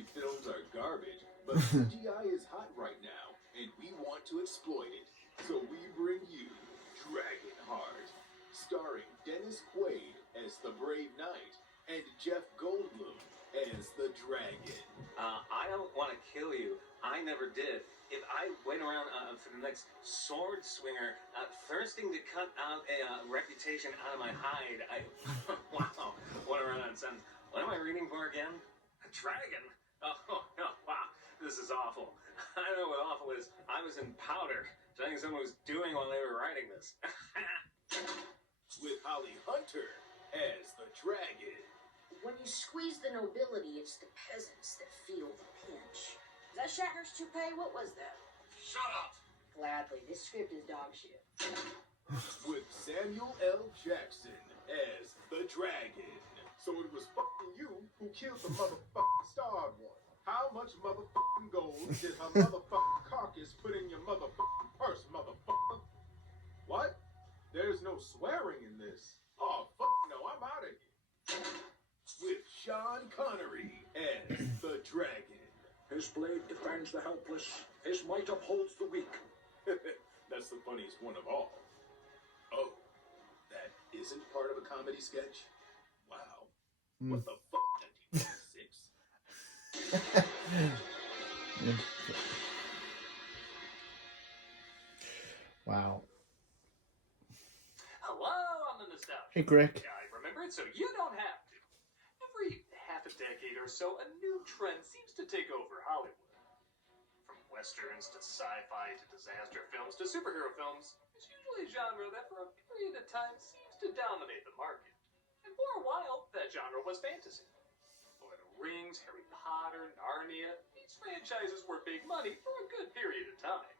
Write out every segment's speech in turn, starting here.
fantasy films are garbage, but CGI is hot right now, and we want to exploit it. So we bring you Dragonheart, starring Dennis Quaid as the Brave Knight and Jeff Goldblum as the Dragon. I don't want to kill you. I never did. If I went around for the next sword swinger, thirsting to cut out a reputation out of my hide, wow, what a run-on sentence. What am I reading for again? A dragon? Oh, wow, this is awful. I don't know what awful is. I was in powder. Something someone was doing while they were writing this. With Holly Hunter as the Dragon. When you squeeze the nobility, it's the peasants that feel the pinch. Is that Shatner's toupee? What was that? Shut up! Gladly. This script is dog shit. With Samuel L. Jackson as the Dragon. So it was fucking you who killed the motherfucking starred one. How much motherfucking gold did her motherfucking carcass put in your motherfucking purse, motherfucker? What? There's no swearing in this. Oh, fuck no, I'm out of here. With Sean Connery as the Dragon. His blade defends the helpless. His might upholds the weak. That's the funniest one of all. Oh, that isn't part of a comedy sketch? Wow. What the fuck, 1996? Wow. Hello, I'm the Nostalgia. Hey, Greg. Yeah, I remember it, so you don't have to. Every half a decade or so, a new trend seems to take over Hollywood. From westerns to sci-fi to disaster films to superhero films, it's usually a genre that for a period of time seems to dominate the market. And for a while, that genre was fantasy. Lord of the Rings, Harry Potter, Narnia, these franchises were big money for a good period of time.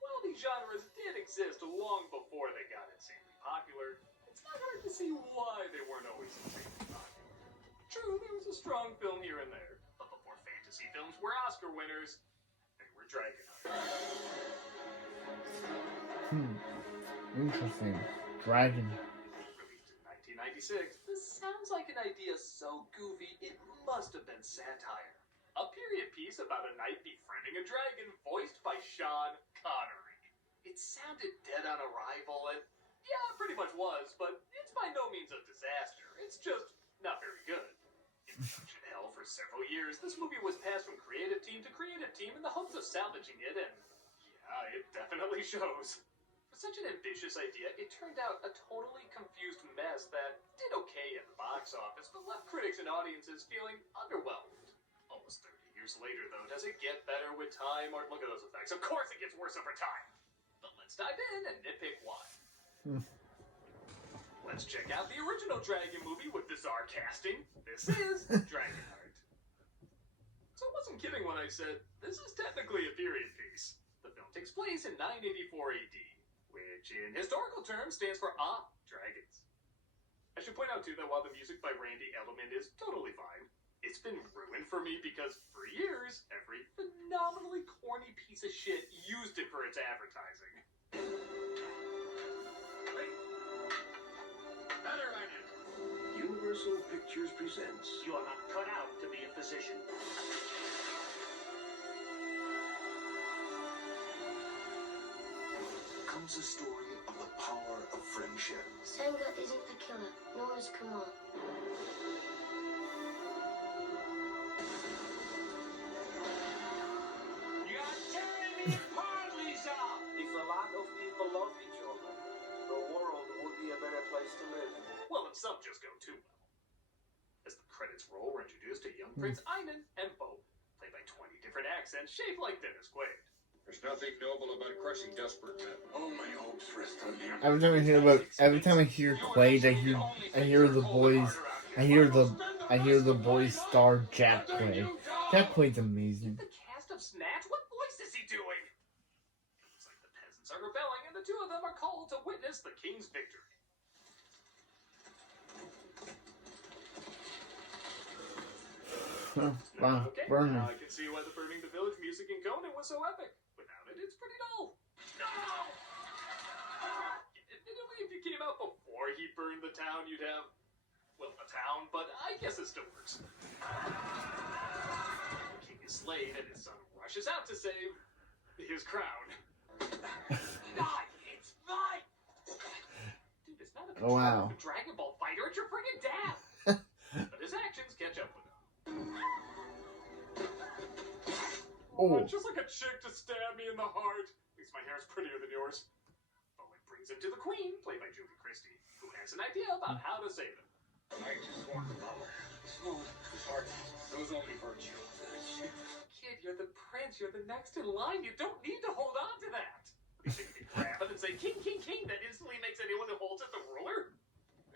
While these genres did exist long before they got insanely popular, it's not hard to see why they weren't always insanely popular. True, there was a strong film here and there, but before fantasy films were Oscar winners, they were Dragonheart. Interesting. Dragon. Released in 1996, this sounds like an idea so goofy it must have been satire. A period piece about a knight befriending a dragon voiced by Sean Connery. It sounded dead on arrival, and yeah, it pretty much was, but it's by no means a disaster. It's just not very good. In production hell for several years, this movie was passed from creative team to creative team in the hopes of salvaging it, and yeah, it definitely shows. For such an ambitious idea, it turned out a totally confused mess that did okay at the box office, but left critics and audiences feeling underwhelmed. Almost 30 years later, though, does it get better with time? Or look at those effects. Of course it gets worse over time. But let's dive in and nitpick why. Let's check out the original Dragon movie with bizarre casting. This is Dragonheart. So I wasn't kidding when I said this is technically a period piece. The film takes place in 984 AD, which in historical terms stands for Dragons. I should point out, too, that while the music by Randy Edelman is totally fine, it's been ruined for me because for years, every phenomenally corny piece of shit used it for its advertising. Better than it. Universal Pictures presents. You are not cut out to be a physician. Comes a story of the power of friendship. Senga isn't the killer, nor is Kamal. If a lot of people love each other, the world would be a better place to live. Well, and some just go too well. As the credits roll, we're introduced to young Prince Einan and Bo, played by 20 different accents shaped like Dennis Quaid. There's nothing noble about crushing desperate men. All my hopes rest on him. Every time I hear Quaid, I hear the boys star Jack Quaid. Jack Quaid's amazing. The cast of Snatch? What voice is he doing? It looks like the peasants are rebelling, and the two of them are called to witness the king's victory. Wow, Okay, burning. now I can see why the Burning the Village music in Conan was so epic. Without it, it's pretty dull. No! If you came out before he burned the town, you'd have, well, a town, but I guess it still works. The queen, and his son rushes out to save his crown. God, it's mine! Dude, it's not a Oh, wow. Dragon Ball fighter, it's your friggin' dad! But his actions catch up with him. Oh. Just like a chick to stab me in the heart. At least my hair's prettier than yours. Bowen brings him to the queen, played by Julie Christie, who has an idea about how to save him. I just want power. Smooth, heart, those only virtue. Kid, you're the prince. You're the next in line. You don't need to hold on to that. You think if you grab it and say, king, king, king, that instantly makes anyone who holds it the ruler?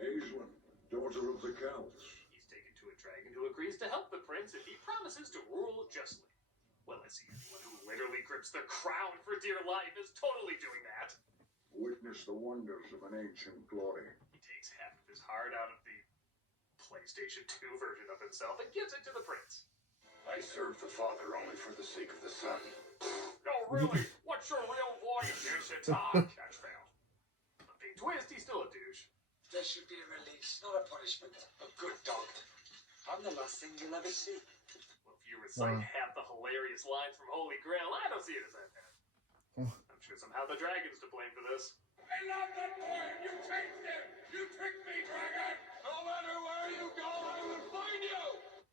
Aislinn, daughter of the Celts. He's taken to a dragon who agrees to help the prince if he promises to rule justly. Well, I see anyone who literally grips their crown for dear life is totally doing that. Witness the wonders of an ancient glory. He takes half of his heart out of the PlayStation 2 version of himself and gives it to the prince. I serve the father only for the sake of the son. Oh, really? What's your real voice? Yes, it's on. Catch failed. A big twist, he's still a douche. There should be a release, not a punishment. A good dog. I'm the last thing you'll ever see. Well, if you recite Wow. half the hilarious lines from Holy Grail, I don't see it as that bad. I'm sure somehow the dragon's to blame for this. I love that boy! You changed him! You tricked me, dragon! No matter where you go, I will find you!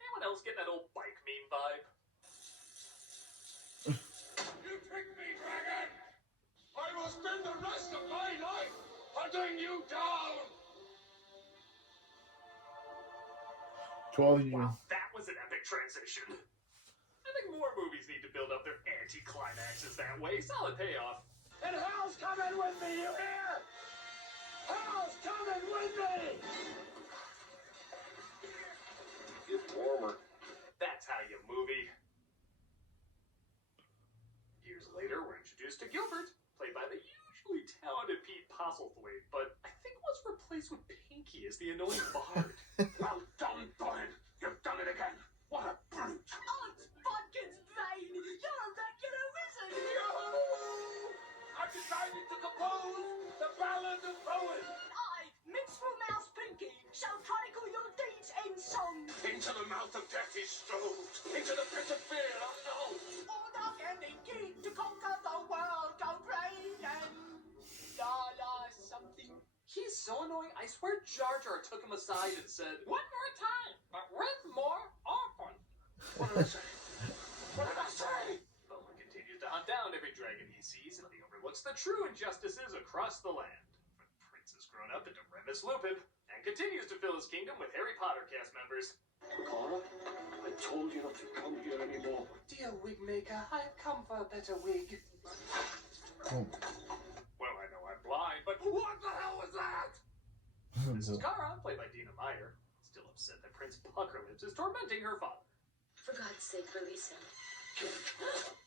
Anyone else get that old bike meme vibe? You tricked me, dragon! I will spend the rest of my life hunting you down! 12 years. Wow, that was an epic transition. I think more movies need to build up their anti-climaxes that way. Solid payoff. And hell's coming with me, you hear? Hell's coming with me! Get warmer. That's how you movie. Years later, we're introduced to Gilbert, played by the usually talented Pete Postlethwaite, but I think was replaced with Pinky as the annoying bard. Well done, Bowen. You've done it again. What a brute. Oh, it's Bodkin's vein! You're a regular wizard! I've decided to compose the Ballad of Bowen. I, minstrel mouse Pinky, shall chronicle your deeds in song. Into the mouth of death he strode. Into the pit of fear unknown. All dark and indeed to conquer the world, go brave and la something. He's so annoying, I swear Jar Jar took him aside and said, "One more time, but with more often." What did I say? What did I say? Bowen continues to hunt down every dragon he sees, and he overlooks the true injustices across the land. But the prince has grown up into Remus Lupin, and continues to fill his kingdom with Harry Potter cast members. Cora, I told you not to come here anymore. Dear wig maker, I've come for a better wig. Oh. Well, I know I'm blind, but what the hell was that? Mrs. Cara, played by Dina Meyer, still upset that Prince Puckerlips is tormenting her father. For God's sake, release him.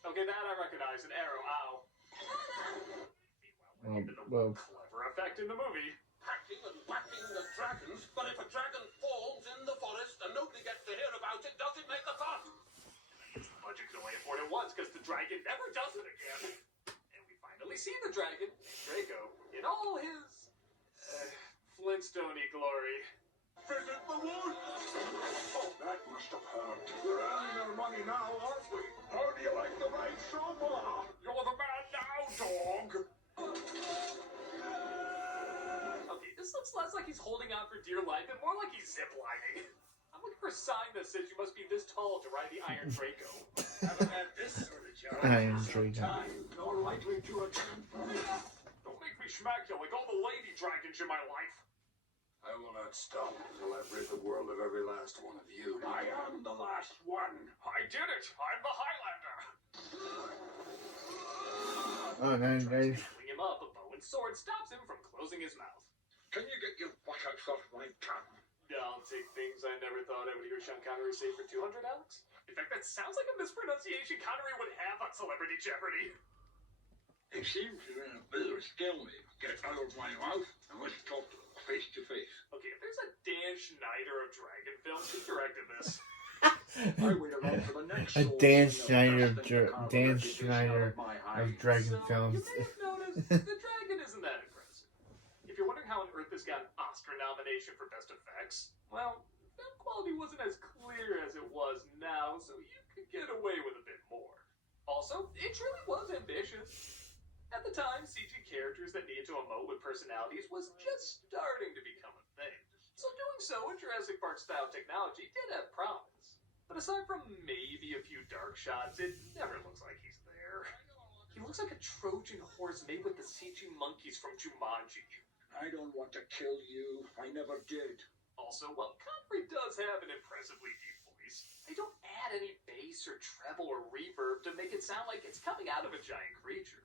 Okay, that I recognize, an arrow, ow. Meanwhile, we're given well. a clever effect in the movie. Hacking and whacking the dragons, but if a dragon falls in the forest and nobody gets to hear about it, does it make a fuss? The budget can only afford it once because the dragon never does it again. And we finally see the dragon, Draco, in all his Flintstone-y glory. Visit the woods! Oh, that must have hurt. We're earning our money now, aren't we? How do you like the ride so far? You're the man now, dog! Okay, this looks less like he's holding on for dear life and more like he's ziplining. I'm looking for a sign that says you must be this tall to ride the Iron Draco. Haven't had this sort of job Iron in some Dragon. time, nor likely to again. Don't make me smack you like all the lady dragons in my life. I will not stop until I've rid the world of every last one of you. I am the last one. I did it! I'm the Highlander! Oh, nice, guys. Pulling him up, but Bowen's sword stops him from closing his mouth. Can you get your buttocks off my tongue? I'll take things I never thought I would hear Sean Connery say for 200, Alex. In fact, that sounds like a mispronunciation Connery would have on Celebrity Jeopardy. It seems you're in a bit of a stalemate. Get out of my mouth and let's talk face to face. Okay, if there's a Dan Schneider of Dragon films, who directed this? I wait around for the next A soul Dan singer Schneider casting to carve a Dan reputation Schneider out of my of hide. Dragon So, films. you may have noticed, the dragon isn't that impressive. If you're wondering how on earth this got an Oscar nomination for Best Effects, well, film quality wasn't as clear as it was now, so you could get away with a bit more. Also, it truly was ambitious. At the time, CG characters that needed to emote with personalities was just starting to become a thing. So doing so with Jurassic Park-style technology did have promise. But aside from maybe a few dark shots, it never looks like he's there. He looks like a Trojan horse made with the CG monkeys from Jumanji. I don't want to kill you. I never did. Also, while Connery does have an impressively deep voice, they don't add any bass or treble or reverb to make it sound like it's coming out of a giant creature.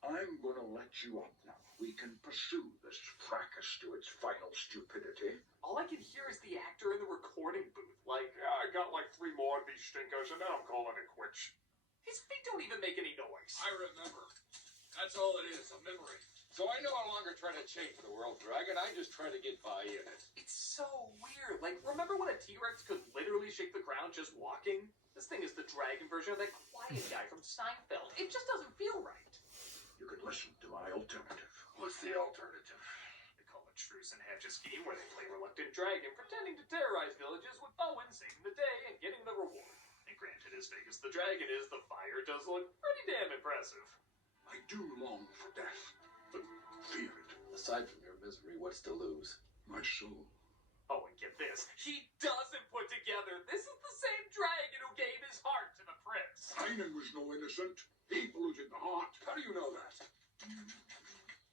I'm gonna let you up now. We can pursue this fracas to its final stupidity. All I can hear is the actor in the recording booth, like, I got like 3 more of these stinkers and then I'm calling it quits. His feet don't even make any noise. I remember. That's all it is, a memory. So I no longer try to change the world, Dragon. I just try to get by in it. It's so weird. Like, remember when a T-Rex could literally shake the ground just walking? This thing is the dragon version of that quiet guy from Seinfeld. It just doesn't feel right. You can listen to my alternative. What's the alternative? They call it Truce and Hatch a scheme where they play reluctant dragon, pretending to terrorize villages with Bowen saving the day and getting the reward. And granted, as big as the dragon is, the fire does look pretty damn impressive. I do long for death, but fear it. Aside from your misery, what's to lose? My soul. Oh, and get this. He doesn't put together. This is the same dragon who gave his heart to the prince. Heinen was no innocent. He polluted the heart. How do you know that?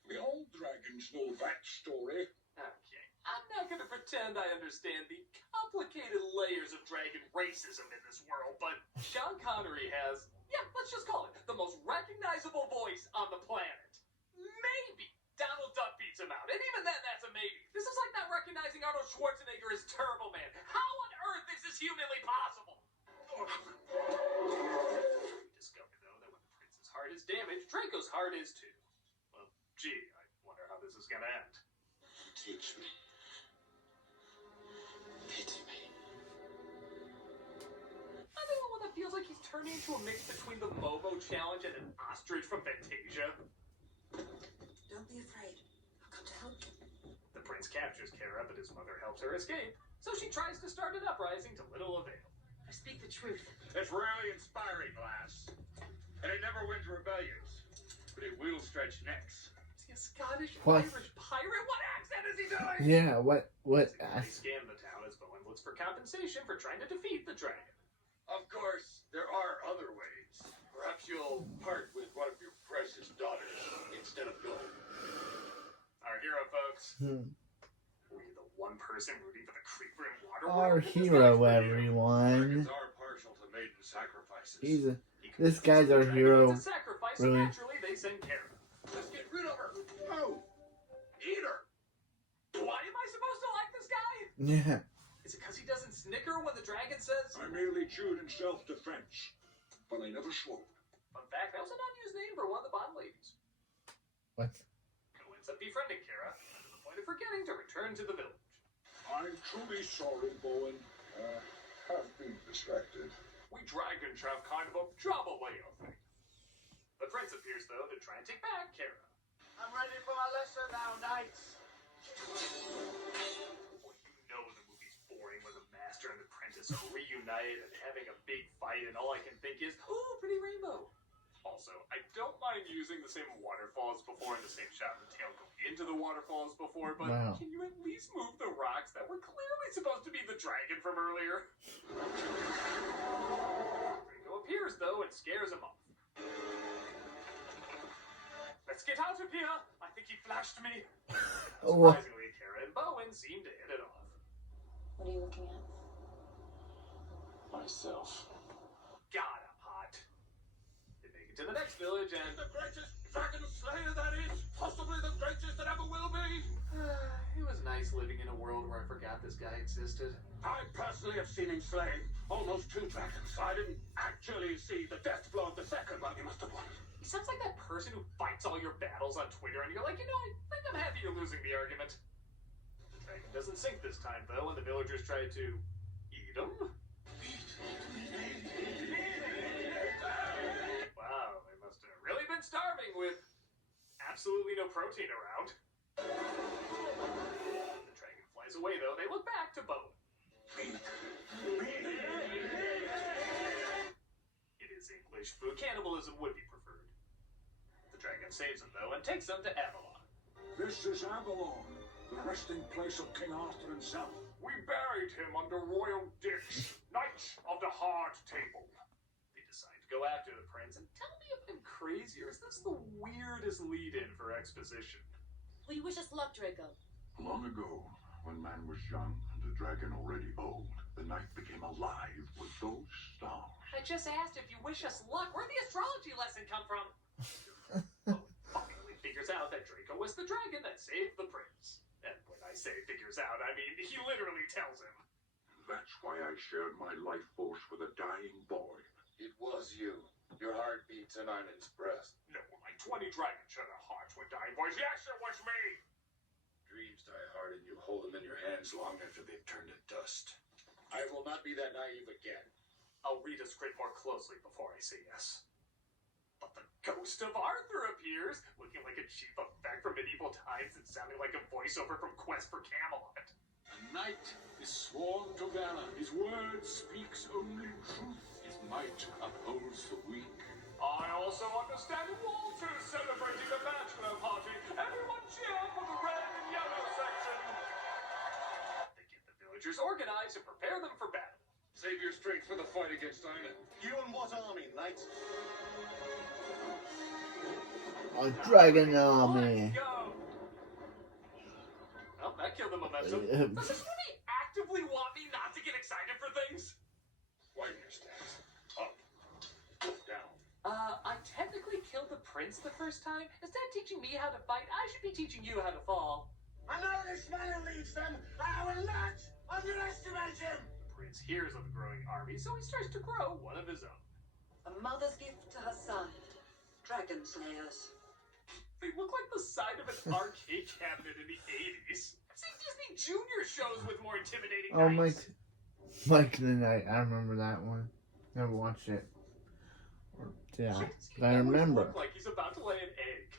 The old dragons know that story. Okay, I'm not gonna pretend I understand the complicated layers of dragon racism in this world, but Sean Connery has, yeah, let's just call it, the most recognizable voice on the planet. Maybe Donald Duck beats him out, and even then, that's a maybe. This is like not recognizing Arnold Schwarzenegger as Turbo Man. How on earth is this humanly possible? We discover, though, that when the prince's heart is damaged, Draco's heart is too. Well, gee, I wonder how this is gonna end. Teach me. Pity me. I'm the only one that feels like he's turning into a mix between the Momo Challenge and an ostrich from Fantasia. Don't be afraid. I'll come to help you. The prince captures Kara, but his mother helps her escape, so she tries to start an uprising to little avail. I speak the truth. It's rarely inspiring, lass. And it never wins rebellions. But it will stretch necks. Is he a Scottish What? Irish pirate? What accent is he doing? Yeah, what? They scam the town as Bowen looks for compensation for trying to defeat the dragon. Of course, there are other ways. Perhaps you'll part with one of your precious daughters instead of gold. Our hero, folks. Were you the one person rooting for the creeper in Waterworld? Our This hero, guy's for you. everyone. Dragons are partial to maiden sacrifices. He's a, He this convinces guy's the our dragon hero. needs a sacrifice, Really. so naturally they send Kara. Let's get rid of her. No. Eat her. Why am I supposed to like this guy? Yeah. Is it because he doesn't snicker when the dragon says? I merely chewed in self-defense, but I never swore. Fun fact, that was an unused name for one of the Bond ladies. What? Who ends up befriending Kara, and to the point of forgetting to return to the village. I'm truly sorry, Bowen. Have been distracted. We dragons have kind of a Jambalaya thing. The prince appears, though, to try and take back Kara. I'm ready for my lesson now, knights. Boy, you know the movie's boring when the master and the apprentice are reunited and having a big fight, and all I can think is, ooh, pretty rainbow. Also, I don't mind using the same waterfall as before in the same shot of the tail going into the waterfall as before, but Wow. can you at least move the rocks that were clearly supposed to be the dragon from earlier? Ringo appears, though, and scares him off. Let's get out of here! I think he flashed me. Oh. Surprisingly, Kara and Bowen seem to hit it off. What are you looking at? Myself. God, I'm hot. They make it to the next village and... The greatest dragon slayer that is, possibly the greatest that ever will be. It was nice living in a world where I forgot this guy existed. I personally have seen him slay almost 2 dragons. I didn't actually see the death blow of the second, but he must have won. He sounds like that person who fights all your battles on Twitter and you're like, you know, I think I'm happy you're losing the argument. The dragon doesn't sink this time, though, and the villagers try to eat him. Wow, they must have really been starving with absolutely no protein around. The dragon flies away, though. They look back to Bowen. It is English which food cannibalism would be preferred. The dragon saves them, though, and takes them to Avalon. This is Avalon, the resting place of King Arthur himself. We buried him under royal dicks, knights of the hard table. They decide to go after the prince, and tell me if I'm crazy, or is this the weirdest lead-in for exposition? Will you wish us luck, Draco? Long ago, when man was young and the dragon already old, the night became alive with those stars. I just asked if you wish us luck. Where'd the astrology lesson come from? Finally figures out that Draco was the dragon that saved the prince. And when I say figures out, I mean he literally tells him. That's why I shared my life force with a dying boy. It was you. Your heart beats in Arnon's breast. No, like 20 dragons share their hearts with dying boys. Yes, it was me! Dreams die hard and you hold them in your hands long after they've turned to dust. I will not be that naive again. I'll read a script more closely before I say yes. But the ghost of Arthur appears, looking like a cheap effect from medieval times and sounding like a voiceover from Quest for Camelot. A knight is sworn to valor. His word speaks only truth. His might upholds the weak. I also understand Walter's celebrating a bachelor party. Everyone cheer for the red and yellow section. They get the villagers organized and prepare them for battle. Save your strength for the fight against Arnon. You and what army, knight? A dragon army. Let's go! Well, that killed the momentum. Does this movie actively want me not to get excited for things? Widen your stance. Up. Down. I technically killed the prince the first time. Instead of teaching me how to fight, I should be teaching you how to fall. I know this man who leads them. I will not underestimate him. The prince hears of the growing army, so he starts to grow one of his own. A mother's gift to her son. Dragon slayers. They look like the side of an arcade cabinet in the 80s. I've seen Disney Junior shows with more intimidating Oh, knights. Mike the Knight. I remember that one. Never watched it. Yeah, He I always remember. look like he's about to lay an egg.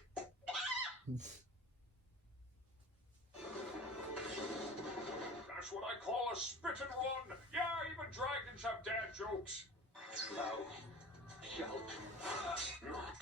That's what I call a spit and run. Yeah, even dragons have dad jokes. Thou shalt not.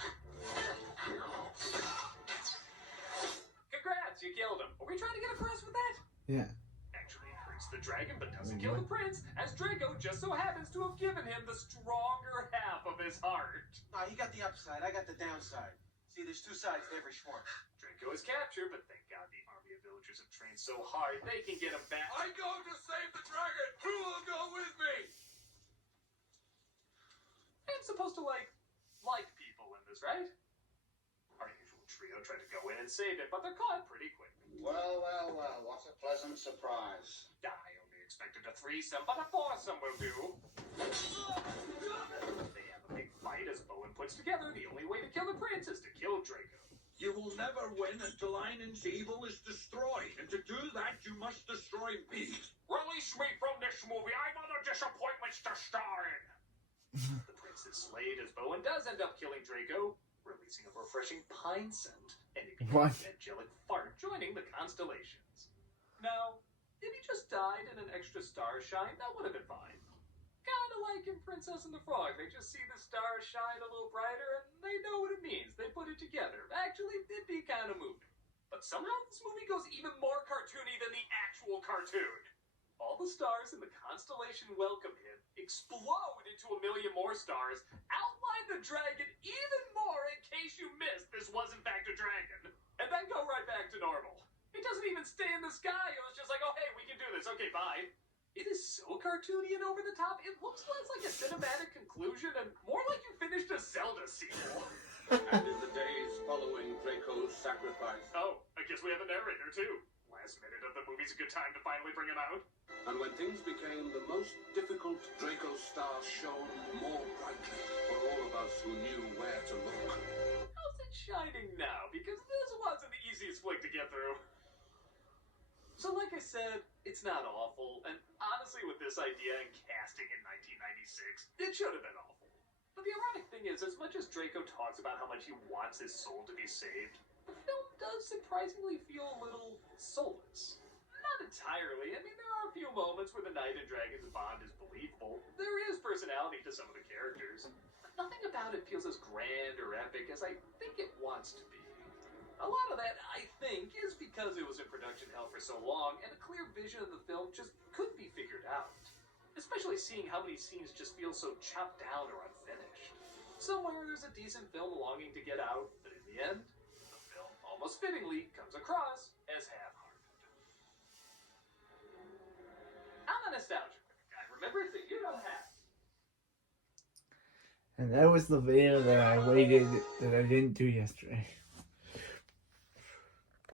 Congrats, you killed him. Are we trying to get across with that? Yeah. Actually, he hurts the dragon but doesn't kill the prince, as Draco just so happens to have given him the stronger half of his heart. Nah, you got the upside, I got the downside. See, there's two sides to every sport. Draco is captured, but thank God the army of villagers have trained so hard they can get him back. I go to save the dragon. Who will go with me? I'm supposed to like people in this, right? Our usual trio tried to go in and save it, but they're caught pretty quick. Well, what a pleasant surprise. I only expected a threesome, but a foursome will do. They have a big fight as Bowen puts together the only way to kill the prince is to kill Draco. You will never win until Einon's evil is destroyed, and to do that, you must destroy me. Release me from this movie. I'm other disappointments to star in. The prince is slayed as Bowen does end up killing Draco, releasing a refreshing pine scent, and he becomes an angelic fart joining the constellations. Now, if he just died in an extra star shine, that would have been fine. Kinda like in Princess and the Frog, they just see the stars shine a little brighter and they know what it means. They put it together. Actually, it'd be kind of moving. But somehow this movie goes even more cartoony than the actual cartoon. All the stars in the constellation welcome him, explode into a million more stars, outline the dragon even more in case you missed this was in fact a dragon, and then go right back to normal. It doesn't even stay in the sky. It was just like, oh hey, we can do this. Okay, bye. It is so cartoony and over the top, it looks less like a cinematic conclusion and more like you finished a Zelda sequel. And in the days following Draco's sacrifice, Oh, I guess we have a narrator too. Last minute of the movie's a good time to finally bring him out. And when things became the most difficult, Draco's star shone more brightly for all of us who knew where to look. How's it shining now? Because this wasn't the easiest flick to get through. So like I said, it's not awful, and honestly with this idea and casting in 1996, it should have been awful. But the ironic thing is, as much as Draco talks about how much he wants his soul to be saved, the film does surprisingly feel a little soulless. Not entirely. I mean, there are a few moments where the knight and dragon's bond is believable. There is personality to some of the characters. But nothing about doubt it feels as grand or epic as I think it wants to be. A lot of that, I think, is because it was in production hell for so long and a clear vision of the film just couldn't be figured out. Especially seeing how many scenes just feel so chopped down or unfinished. Somewhere there's a decent film longing to get out, but in the end, the film almost fittingly comes across as half-hearted. I'm a nostalgia critic. I remember it that you don't have. And that was the video that I waited, that I didn't do yesterday.